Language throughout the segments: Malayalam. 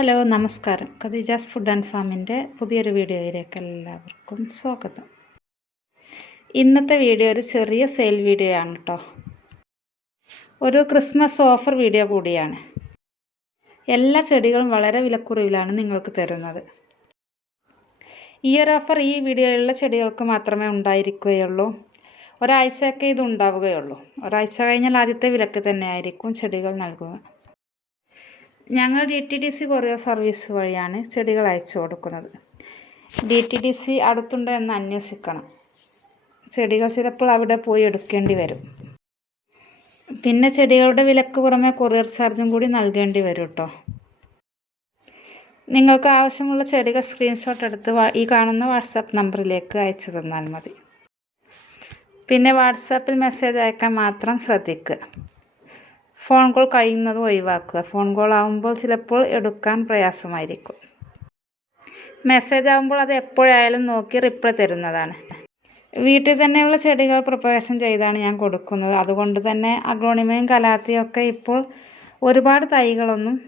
ഹലോ നമസ്കാരം. ഖദീജാസ് ഫുഡ് ആൻഡ് ഫാമിൻ്റെ പുതിയൊരു വീഡിയോയിലേക്ക് എല്ലാവർക്കും സ്വാഗതം. ഇന്നത്തെ വീഡിയോ ഒരു ചെറിയ സെയിൽ വീഡിയോ ആണ് കേട്ടോ. ഒരു ക്രിസ്മസ് ഓഫർ വീഡിയോ കൂടിയാണ്. എല്ലാ ചെടികളും വളരെ വിലക്കുറവിലാണ് നിങ്ങൾക്ക് തരുന്നത്. ഈ ഒരു ഓഫർ ഈ വീഡിയോയിലുള്ള ചെടികൾക്ക് മാത്രമേ ഉണ്ടായിരിക്കുകയുള്ളൂ. ഒരാഴ്ചയൊക്കെ ഇത് ഉണ്ടാവുകയുള്ളൂ. ഒരാഴ്ച കഴിഞ്ഞാൽ ആദ്യത്തെ വിലക്ക് തന്നെ ആയിരിക്കും ചെടികൾ നൽകുക. ഞങ്ങൾ DTDC കൊറിയർ സർവീസ് വഴിയാണ് ചെടികൾ അയച്ചു കൊടുക്കുന്നത്. DTDC അടുത്തുണ്ടോ എന്ന് അന്വേഷിക്കണം. ചെടികൾ ചിലപ്പോൾ അവിടെ പോയി എടുക്കേണ്ടി വരും. പിന്നെ ചെടികളുടെ വിലക്ക് പുറമെ കൊറിയർ ചാർജും കൂടി നൽകേണ്ടി വരും കേട്ടോ. നിങ്ങൾക്ക് ആവശ്യമുള്ള ചെടികൾ സ്ക്രീൻഷോട്ട് എടുത്ത് ഈ കാണുന്ന വാട്സാപ്പ് നമ്പറിലേക്ക് അയച്ചു തന്നാൽ മതി. പിന്നെ വാട്സാപ്പിൽ മെസ്സേജ് അയക്കാൻ മാത്രം ശ്രദ്ധിക്കുക. ഫോൺ കോൾ കഴിയുന്നതും ഒഴിവാക്കുക. ഫോൺ കോൾ ആകുമ്പോൾ ചിലപ്പോൾ എടുക്കാൻ പ്രയാസമായിരിക്കും. മെസ്സേജ് ആകുമ്പോൾ അത് എപ്പോഴായാലും നോക്കി റിപ്ലൈ തരുന്നതാണ്. വീട്ടിൽ തന്നെയുള്ള ചെടികൾ പ്രൊപ്പഗേഷൻ ചെയ്താണ് ഞാൻ കൊടുക്കുന്നത്. അതുകൊണ്ട് തന്നെ അഗ്ലോണിമയും കലാത്തിയും ഒക്കെ ഇപ്പോൾ ഒരുപാട് തൈകളൊന്നും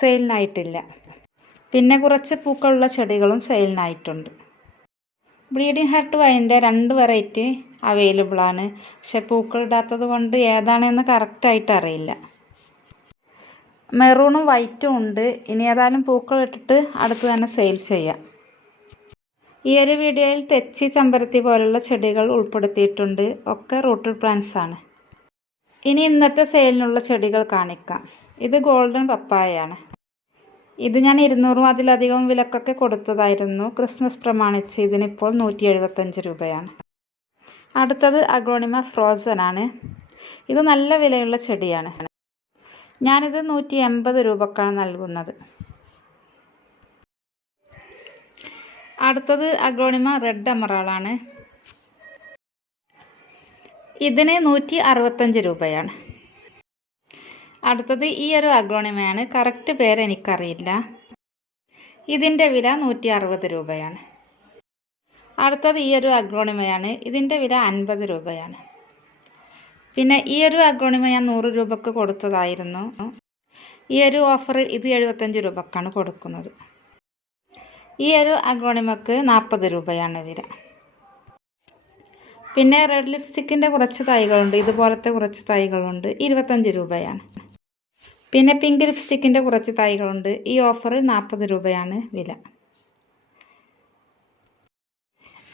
സെയിലിനായിട്ടില്ല. പിന്നെ കുറച്ച് പൂക്കളുള്ള ചെടികളും സെയിലിനായിട്ടുണ്ട്. ബ്ലീഡിംഗ് ഹാർട്ട് വൈൻ്റെ 2 വെറൈറ്റി അവൈലബിൾ ആണ്. പക്ഷെ പൂക്കളിടാത്തത് കൊണ്ട് ഏതാണെന്ന് കറക്റ്റായിട്ട് അറിയില്ല. മെറൂണും വൈറ്റും ഉണ്ട്. ഇനി ഏതായാലും പൂക്കൾ ഇട്ടിട്ട് അടുത്ത് തന്നെ സെയിൽ ചെയ്യാം. ഈ ഒരു വീഡിയോയിൽ തെച്ചി, ചെമ്പരത്തി പോലുള്ള ചെടികൾ ഉൾപ്പെടുത്തിയിട്ടുണ്ട്. ഒക്കെ റൂട്ടഡ് പ്ലാന്റ്സ് ആണ്. ഇനി ഇന്നത്തെ സെയിലിനുള്ള ചെടികൾ കാണിക്കാം. ഇത് ഗോൾഡൻ പപ്പായയാണ്. ഇത് ഞാൻ 200 അതിലധികം വിലക്കൊക്കെ കൊടുത്തതായിരുന്നു. ക്രിസ്മസ് പ്രമാണിച്ച് ഇതിനിപ്പോൾ 175 രൂപയാണ്. അടുത്തത് അഗ്ലോണിമ ഫ്രോസൺ ആണ്. ഇത് നല്ല വിലയുള്ള ചെടിയാണ്. ഞാനിത് 180 രൂപക്കാണ് നൽകുന്നത്. അടുത്തത് അഗ്ലോണിമ റെഡ് എമറാൾഡ് ആണ്. ഇതിന് 165 രൂപയാണ്. അടുത്തത് ഈ ഒരു അഗ്ലോണിമയാണ്. കറക്റ്റ് പേര് എനിക്കറിയില്ല. ഇതിൻ്റെ വില 160 രൂപയാണ്. അടുത്തത് ഈ ഒരു അഗ്ലോണിമയാണ്. ഇതിൻ്റെ വില 50 രൂപയാണ്. പിന്നെ ഈ ഒരു അഗ്ലോണിമ ഞാൻ 100 രൂപക്ക് കൊടുത്തതായിരുന്നു. ഈ ഒരു ഓഫറിൽ ഇത് 75 രൂപക്കാണ് കൊടുക്കുന്നത്. ഈ ഒരു അഗ്ലോണിമക്ക് 40 രൂപയാണ് വില. പിന്നെ റെഡ് ലിപ്സ്റ്റിക്കിൻ്റെ കുറച്ച് തൈകളുണ്ട്. ഇതുപോലത്തെ കുറച്ച് തൈകളുണ്ട്. 25 രൂപയാണ്. പിന്നെ പിങ്ക് ലിപ്സ്റ്റിക്കിൻ്റെ കുറച്ച് തൈകളുണ്ട്. ഈ ഓഫറിൽ 40 രൂപയാണ് വില.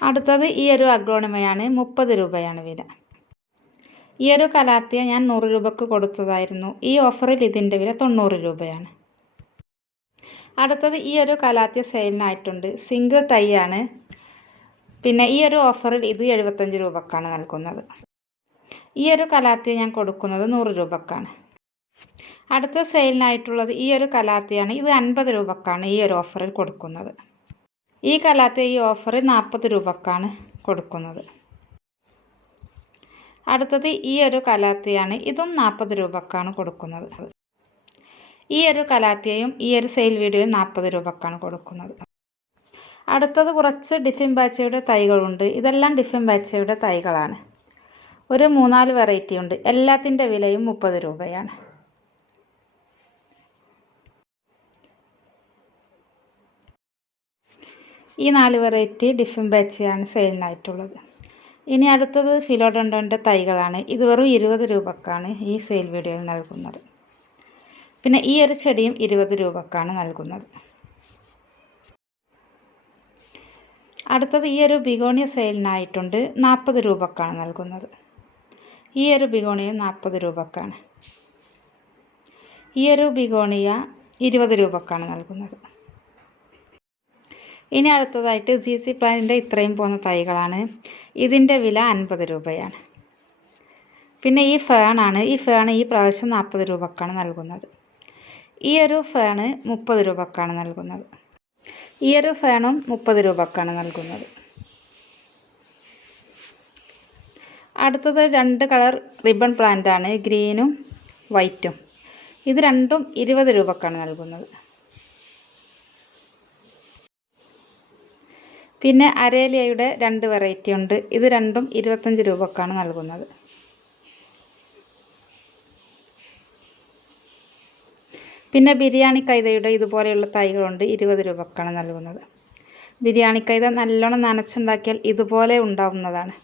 അടുത്തത് ഈ ഒരു അഗ്ലോണിമയാണ്. 30 രൂപയാണ് വില. ഈ ഒരു കലാത്തിയ ഞാൻ 100 രൂപക്ക് കൊടുത്തതായിരുന്നു. ഈ ഓഫറിൽ ഇതിൻ്റെ വില 90 രൂപയാണ്. അടുത്തത് ഈ ഒരു കലാത്തിയ സെയിലിനായിട്ടുണ്ട്. സിംഗിൾ തൈയാണ്. പിന്നെ ഈ ഒരു ഓഫറിൽ ഇത് 75 രൂപക്കാണ് നൽകുന്നത്. ഈ ഒരു കലാത്തിയ ഞാൻ കൊടുക്കുന്നത് 100 രൂപക്കാണ്. അടുത്ത സെയിലിനായിട്ടുള്ളത് ഈ ഒരു കലാത്തിയാണ്. ഇത് 50 രൂപക്കാണ് ഈ ഒരു ഓഫറിൽ കൊടുക്കുന്നത്. ഈ കലാത്തിയ ഈ ഓഫറിൽ 40 രൂപക്കാണ് കൊടുക്കുന്നത്. അടുത്തത് ഈ ഒരു കലാത്തിയാണ്. ഇതും 40 രൂപക്കാണ് കൊടുക്കുന്നത്. ഈ ഒരു കലാത്തിയയും ഈ ഒരു സെയിൽ വീഡിയോയും 40 രൂപക്കാണ് കൊടുക്കുന്നത്. അടുത്തത് കുറച്ച് ഡിഫിംബാച്ചയുടെ തൈകളുണ്ട്. ഇതെല്ലാം ഡിഫിംബാച്ചയുടെ തൈകളാണ്. ഒരു 3-4 വെറൈറ്റി ഉണ്ട്. എല്ലാത്തിൻ്റെ വിലയും 30 രൂപയാണ്. ഈ 4 വെറൈറ്റി ഡിഫിംബാച്ചയാണ് സെയിലിനായിട്ടുള്ളത്. ഇനി അടുത്തത് ഫിലോഡെൻഡ്രോൻ്റെ തൈകളാണ്. ഇത് വെറും 20 രൂപക്കാണ് ഈ സെയിൽ വീഡിയോയിൽ നൽകുന്നത്. പിന്നെ ഈ ഒരു ചെടിയും 20 രൂപക്കാണ് നൽകുന്നത്. അടുത്തത് ഈ ഒരു ബിഗോണിയ സെയിലിനായിട്ടുണ്ട്. 40 രൂപക്കാണ് നൽകുന്നത്. ഈ ഒരു ബിഗോണിയ 40 രൂപക്കാണ്. ഈ ഒരു ബിഗോണിയ 20 രൂപക്കാണ് നൽകുന്നത്. ഇനി അടുത്തതായിട്ട് CC പ്ലാന്റിൻ്റെ ഇത്രയും പോകുന്ന തൈകളാണ്. ഇതിൻ്റെ വില 50 രൂപയാണ്. പിന്നെ ഈ ഫേണാണ്. ഈ ഫേൺ ഈ പ്രാവശ്യം 40 രൂപക്കാണ് നൽകുന്നത്. ഈ ഒരു ഫേണ് 30 രൂപക്കാണ് നൽകുന്നത്. ഈ ഒരു ഫേണും 30 രൂപക്കാണ് നൽകുന്നത്. അടുത്തത് 2 കളർ റിബൺ പ്ലാന്റ് ആണ്. ഗ്രീനും വൈറ്റും. ഇത് രണ്ടും 20 രൂപക്കാണ് നൽകുന്നത്. പിന്നെ അരേലിയയുടെ 2 വെറൈറ്റി ഉണ്ട്. ഇത് രണ്ടും 25 രൂപക്കാണ് നൽകുന്നത്. പിന്നെ ബിരിയാണി കൈതയുടെ ഇതുപോലെയുള്ള തൈകളുണ്ട്, 20 രൂപക്കാണ് നൽകുന്നത്. ബിരിയാണി കൈത നല്ലോണം നനച്ചുണ്ടാക്കിയാൽ ഇതുപോലെ ഉണ്ടാവുന്നതാണ്.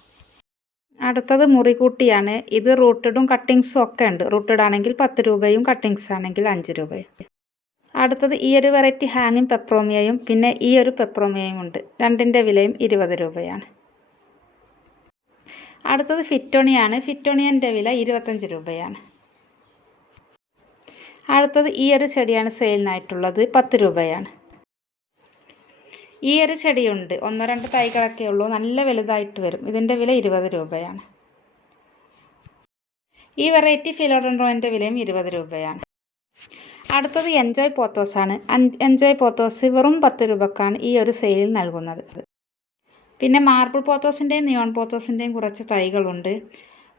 അടുത്തത് മുറികൂട്ടിയാണ്. ഇത് റൂട്ടഡും കട്ടിങ്സും ഒക്കെ ഉണ്ട്. റൂട്ടഡ് ആണെങ്കിൽ 10 രൂപയും കട്ടിങ്സ് ആണെങ്കിൽ 5 രൂപയും. അടുത്തത് ഈ ഒരു വെറൈറ്റി ഹാങ്ങിങ് പെപ്രോമിയയും പിന്നെ ഈ ഒരു പെപ്രോമിയയും ഉണ്ട്. രണ്ടിൻ്റെ വിലയും 20 രൂപയാണ്. അടുത്തത് ഫിറ്റോണിയാണ്. ഫിറ്റോണിയൻ്റെ വില 25 രൂപയാണ്. അടുത്തത് ഈ ഒരു ചെടിയാണ് സെയിലിനായിട്ടുള്ളത്, 10 രൂപയാണ്. ഈ ഒരു ചെടിയുണ്ട്, 1-2 തൈകളൊക്കെ ഉള്ളൂ, നല്ല വലുതായിട്ട് വരും. ഇതിൻ്റെ വില 20 രൂപയാണ്. ഈ വെറൈറ്റി ഫിലോഡൻഡ്രോൻ്റെ വിലയും 20 രൂപയാണ്. അടുത്തത് എൻജോയ് പോത്തോസാണ്. എൻജോയ് പോത്തോസ് വെറും 10 രൂപക്കാണ് ഈ ഒരു സെയിലിൽ നൽകുന്നത്. പിന്നെ മാർബിൾ പോത്തോസിൻ്റെയും നിയോൺ പോത്തോസിൻ്റെയും കുറച്ച് തൈകളുണ്ട്,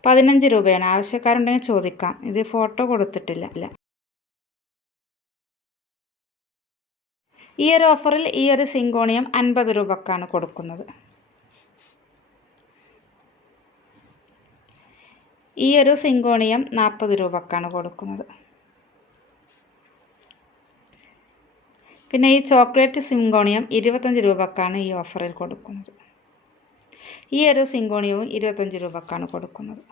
15 രൂപയാണ്. ആവശ്യക്കാരുണ്ടെങ്കിൽ ചോദിക്കാം. ഇത് ഫോട്ടോ കൊടുത്തിട്ടില്ല. ഈ ഒരു ഓഫറിൽ ഈ ഒരു സിങ്കോണിയം 50 രൂപക്കാണ് കൊടുക്കുന്നത്. ഈ ഒരു സിങ്കോണിയം 40 രൂപക്കാണ് കൊടുക്കുന്നത്. പിന്നെ ഈ ചോക്ലേറ്റ് സിങ്കോണിയം 25 രൂപക്കാണ് ഈ ഓഫറിൽ കൊടുക്കുന്നത്. ഈ ഒരു സിങ്കോണിയവും 25 രൂപക്കാണ് കൊടുക്കുന്നത്.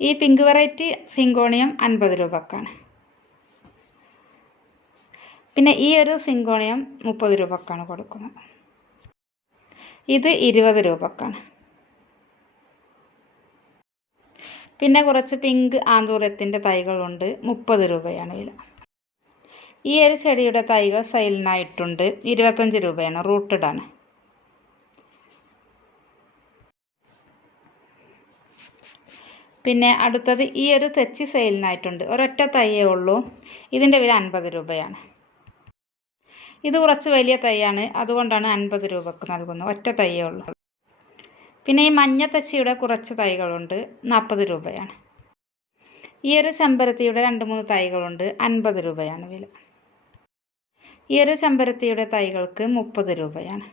ഈ പിങ്ക് വെറൈറ്റി സിങ്കോണിയം 50 രൂപക്കാണ്. പിന്നെ ഈ ഒരു സിങ്കോണിയം 30 രൂപക്കാണ് കൊടുക്കുന്നത്. ഇത് 20 രൂപക്കാണ്. പിന്നെ കുറച്ച് പിങ്ക് ആന്തൂരത്തിൻ്റെ തൈകളുണ്ട്, 30 രൂപയാണ് വില. ഈ ഒരു ചെടിയുടെ തൈകൾ സെയിലിനായിട്ടുണ്ട്, 25 രൂപയാണ്. റൂട്ടഡാണ്. പിന്നെ അടുത്തത് ഈ ഒരു തെച്ചി സെയിലിനായിട്ടുണ്ട്, ഒരൊറ്റ തൈയേ ഉള്ളൂ. ഇതിൻ്റെ വില 50 രൂപയാണ്. ഇത് കുറച്ച് വലിയ തൈയാണ്, അതുകൊണ്ടാണ് 50 രൂപക്ക് നൽകുന്നത്. ഒറ്റ തൈയേ ഉള്ളൂ. പിന്നെ ഈ മഞ്ഞ തെച്ചിയുടെ കുറച്ച് തൈകളുണ്ട്, 40 രൂപയാണ്. ഈ ഒരു ചെമ്പരത്തിയുടെ 2-3 തൈകളുണ്ട്, 50 രൂപയാണ് വില. ഈ ഒരു ചെമ്പരത്തിയുടെ തൈകൾക്ക് 30 രൂപയാണ്.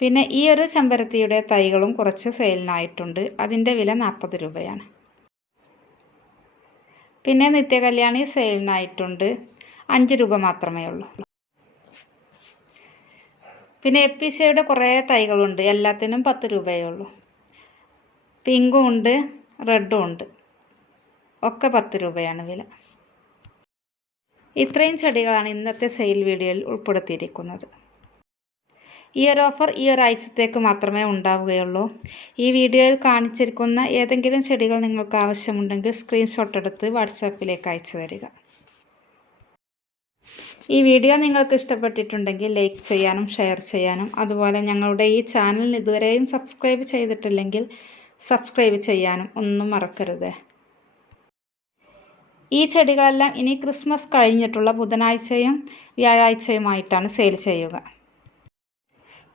പിന്നെ ഈ ഒരു ചെമ്പരത്തിയുടെ തൈകളും കുറച്ച് സെയിലിനായിട്ടുണ്ട്, അതിൻ്റെ വില 40 രൂപയാണ്. പിന്നെ നിത്യകല്യാണി സെയിലിനായിട്ടുണ്ട്, 5 രൂപ മാത്രമേ ഉള്ളൂ. പിന്നെ എപ്പിസയുടെ കുറേ തൈകളുണ്ട്, എല്ലാത്തിനും 10 രൂപയേ ഉള്ളൂ. പിങ്കും ഉണ്ട്, റെഡും ഉണ്ട്, ഒക്കെ 10 രൂപയാണ് വില. ഇത്രയും ചെടികളാണ് ഇന്നത്തെ സെയിൽ വീഡിയോയിൽ ഉൾപ്പെടുത്തിയിരിക്കുന്നത്. ഈ ഒരു ഓഫർ ഈ ഒരാഴ്ചത്തേക്ക് മാത്രമേ ഉണ്ടാവുകയുള്ളൂ. ഈ വീഡിയോയിൽ കാണിച്ചിരിക്കുന്ന ഏതെങ്കിലും ചെടികൾ നിങ്ങൾക്ക് ആവശ്യമുണ്ടെങ്കിൽ സ്ക്രീൻഷോട്ട് എടുത്ത് വാട്സാപ്പിലേക്ക് അയച്ചു തരിക. ഈ വീഡിയോ നിങ്ങൾക്ക് ഇഷ്ടപ്പെട്ടിട്ടുണ്ടെങ്കിൽ ലൈക്ക് ചെയ്യാനും ഷെയർ ചെയ്യാനും, അതുപോലെ ഞങ്ങളുടെ ഈ ചാനൽ ഇതുവരെയും സബ്സ്ക്രൈബ് ചെയ്തിട്ടില്ലെങ്കിൽ സബ്സ്ക്രൈബ് ചെയ്യാനും ഒന്നും മറക്കരുത്. ഈ ചെടികളെല്ലാം ഇനി ക്രിസ്മസ് കഴിഞ്ഞിട്ടുള്ള ബുധനാഴ്ചയും വ്യാഴാഴ്ചയുമായിട്ടാണ് സെയിൽ ചെയ്യുക.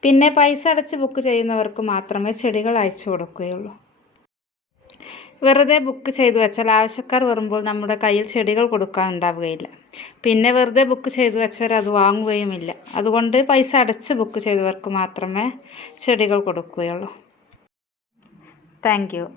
പിന്നെ പൈസ അടച്ച് ബുക്ക് ചെയ്യുന്നവർക്ക് മാത്രമേ ചെടികൾ അയച്ചു കൊടുക്കുകയുള്ളൂ. വെറുതെ ബുക്ക് ചെയ്തു വെച്ചാൽ ആവശ്യക്കാർ വരുമ്പോൾ നമ്മുടെ കയ്യിൽ ചെടികൾ കൊടുക്കാൻ ഉണ്ടാവുകയില്ല. പിന്നെ വെറുതെ ബുക്ക് ചെയ്തു വെച്ചവർ അത് വാങ്ങുകയുമില്ല. അതുകൊണ്ട് പൈസ അടച്ച് ബുക്ക് ചെയ്തവർക്ക് മാത്രമേ ചെടികൾ കൊടുക്കുകയുള്ളൂ. Thank you.